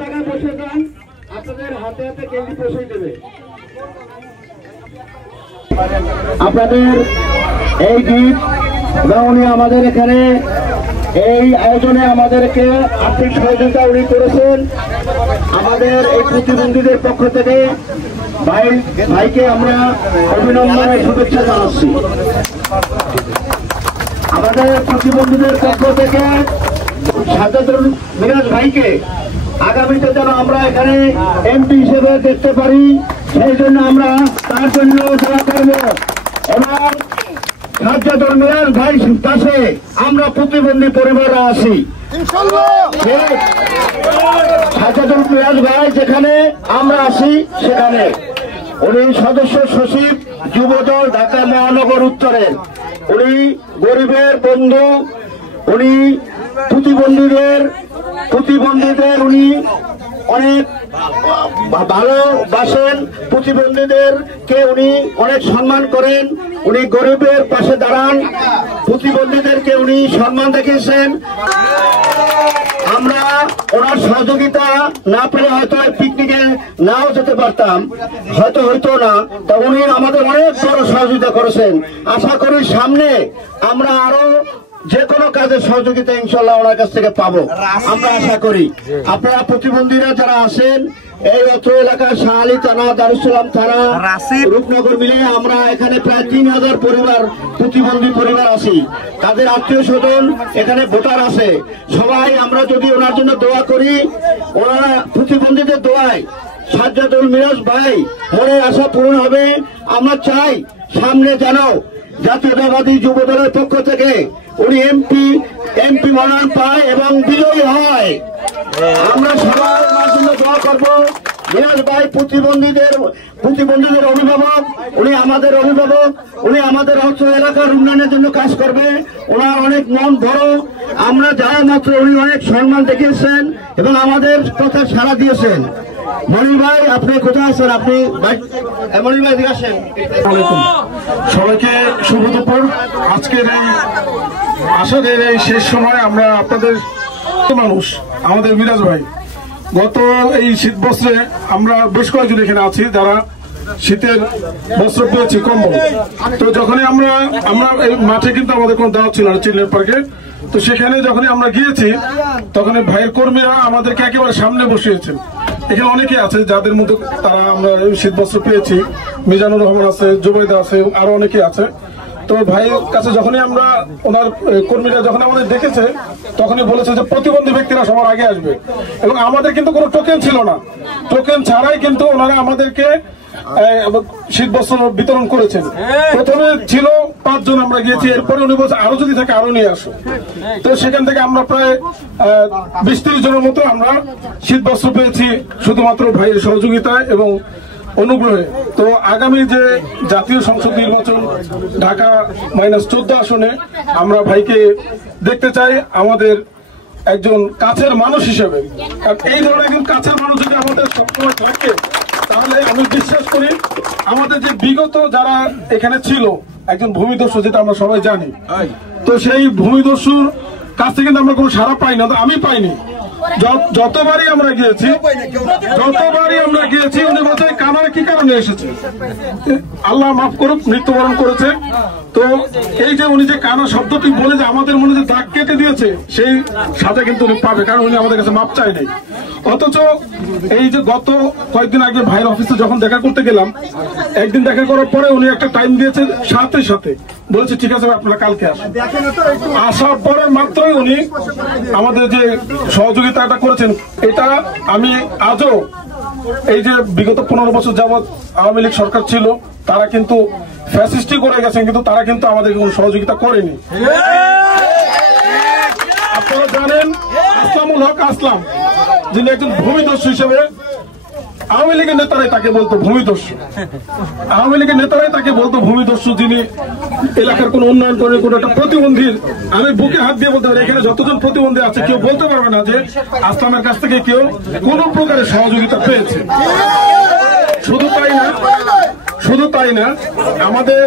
টাকা বসে যান, আপনাদের হাতে হাতে কেন্দ্র পৌঁছে দেবে। আপনাদের এই গীত উনি আমাদের এখানে এই আয়োজনে আমাদেরকে আর্থিক সহযোগিতা উনি করেছেন। আমাদের এই প্রতিবন্ধীদের পক্ষ থেকে ভাইকে আমরা অভিনন্দনের শুভেচ্ছা জানাচ্ছি। আমাদের প্রতিবন্ধীদের পক্ষ থেকে সাজ্জাদুল মিরাজ ভাইকে আগামীতে যেন আমরা এখানে এমপি হিসেবে দেখতে পারি, সেই জন্য আমরা তার জন্য দোয়া করব। এবং সাজ্জাদুল মিরাজ ভাই পাশে আমরা প্রতিবন্ধী পরিবাররা আছি। সাজ্জাদুল মিরাজ ভাই যেখানে আমরা আছি সেখানে উনি সদস্য সচিব যুবদল ঢাকা মহানগর উত্তরের। উনি গরিবের বন্ধু, উনি প্রতিবন্ধীদের উনি অনেক ভালোবাসেন, প্রতিবন্ধীদেরকে উনি অনেক সম্মান করেন। উনি গরিবের পাশে দাঁড়ান, প্রতিবন্ধীদেরকে উনি সম্মান দেখিয়েছেন। আমরা ওনার সহযোগিতা না পেলে হয়তো পিকনিকে নাও যেতে পারতাম, হয়তো হইতো না। তা উনি আমাদের অনেক বড় সহযোগিতা করেছেন। আশা করি সামনে আমরা আরো যে কোনো কাজের সহযোগিতা ইনশাল্লাহ ওনার কাছ থেকে পাবো, আমরা আশা করি। আপনারা প্রতিবন্ধীরা যারা আছেন এই অত্র এলাকার শাহালি থানা, দারুসালাম থানা, রূপনগর মিলে আমরা এখানে প্রায় 3000 পরিবার প্রতিবন্ধী পরিবার আছি। তাদের আত্মীয় স্বজন এখানে ভোটার আছে। সবাই আমরা যদি ওনার জন্য দোয়া করি, ওনারা প্রতিবন্ধীদের দোয়ায় সাজ্জাদুল মিরাজ ভাই মনের আশা পূরণ হবে। আমরা চাই সামনে যেন জাতীয়তাবাদী যুব দলের পক্ষ থেকে উনি এমপি মনোনয়ন পায় এবং বিজয়ী হয়। আমরা সবাই ওনার জন্য দোয়া করবো। মিরাজ ভাই প্রতিবন্ধীদের অভিভাবক, উনি আমাদের অভিভাবক, উনি আমাদের অত্র এলাকার উন্নয়নের জন্য কাজ করবে। ওনার অনেক মন বড়। আমরা যাওয়া মাত্র উনি অনেক সম্মান দেখিয়েছেন এবং আমাদের কথা সাড়া দিয়েছেন। মনির ভাই আপনি কোথায় আছেন? আপনি মনির ভাই দিকে আসেন। সবাইকে শুভ দুপুর। আজকের এই আসরের এই শেষ সময় আমরা আপনাদের মানুষ আমাদের মিরাজ ভাই গত এই শীত বস্ত্রে আমরা বেশ কয়েকজন এখানে আছি যারা শীতের বস্ত্র পেয়েছি, কম্বল। তো যখনই আমরা এই মাঠে কিন্তু আমাদের কোনো দাওয়াত ছিল না চিলড্রেন পার্কে। তো সেখানে যখনই আমরা গিয়েছি তখন ভাইয়ের কর্মীরা আমাদেরকে একেবারে সামনে বসিয়েছেন। এখানে অনেকে আছে যাদের মধ্যে তারা আমরা শীত বস্ত্র পেয়েছি। মিজানুর রহমান আছে, জুবাইদা আছে, আরো অনেকে আছে। তো ভাইয়ের কাছে যখনই আমরা ওনার কর্মীরা যখন আমাদের দেখেছে তখনই বলেছে যে প্রতিবন্ধী ব্যক্তিরা সবার আগে আসবে। এবং আমাদের কিন্তু কোনো টোকেন ছিল না, টোকেন ছাড়াই কিন্তু ওনারা আমাদেরকে শীত বস্ত্র বিতরণ করেছেন। প্রথমে ছিল 5 জন আমরা গিয়েছি, এরপরে উনি বলছে আরো যদি থাকে আরো নিয়ে আসো। তো সেখান থেকে আমরা প্রায় 20-30 জনের মতো আমরা শীত বস্ত্র পেয়েছি শুধুমাত্র ভাইয়ের সহযোগিতায় এবং অনুগ্রহে। তো আগামী যে জাতীয় সংসদ নির্বাচন ঢাকা -14 আসনে আমরা ভাইকে দেখতে চাই আমাদের একজন কাছের মানুষ হিসেবে। আর এই ধরনের একজন কাছের মানুষ যদি আমাদের সবসময় থাকে তাহলে আমি বিশ্বাস করি আমাদের যে বিগত যারা এখানে ছিল একজন ভূমিদস্যু, যেটা আমরা সবাই জানি, তো সেই ভূমিদস্যুর কাছ থেকে কিন্তু আমরা কোনো সাড়া পাই না। আমি পাইনি। যতবারই আমরা গিয়েছি উনি বলছে কানার কি কারণে এসেছে, আল্লাহ মাফ করুক, মৃত্যুবরণ করেছে। তো এই যে উনি যে কানা শব্দটি বলে যে আমাদের মনে যে দাগ কেটে দিয়েছে, সেই সাজা কিন্তু উনি পাবে, কারণ উনি আমাদের কাছে মাপ চাই নাই। অথচ এই যে গত কয়েকদিন আগে ভাইয়ের অফিসে যখন দেখা করতে গেলাম, একদিন দেখা করার পরে উনি একটা টাইম দিয়েছে, সাথে বলেছে ঠিক আছে আপনারা কালকে আসেন। আসার পরে মাত্রই উনি আমাদের যে সহযোগিতাটা করেছেন, এটা আমি আজও এই যে বিগত 15 বছর যাবৎ আওয়ামী লীগ সরকার ছিল তারা কিন্তু ফ্যাসিস্টি করে গেছেন, কিন্তু তারা কিন্তু আমাদেরকে কোনো সহযোগিতা করেনি। আপনারা জানেন আসলামুল হক আসলাম, যিনি একজন ভূমিদস্যু হিসেবে, আওয়ামী লীগের নেতারাই তাকে বলতো ভূমিদস্যু, যিনি এলাকার কোন উন্নয়ন করে কোন একটা প্রতিবন্ধীর, আমি বুকে হাত দিয়ে বলতে পারি এখানে যতজন প্রতিবন্ধী আছে কেউ বলতে পারবে না যে আসলামের কাছ থেকে কেউ কোন প্রকারের সহযোগিতা পেয়েছে। শুধু তাই না আমাদের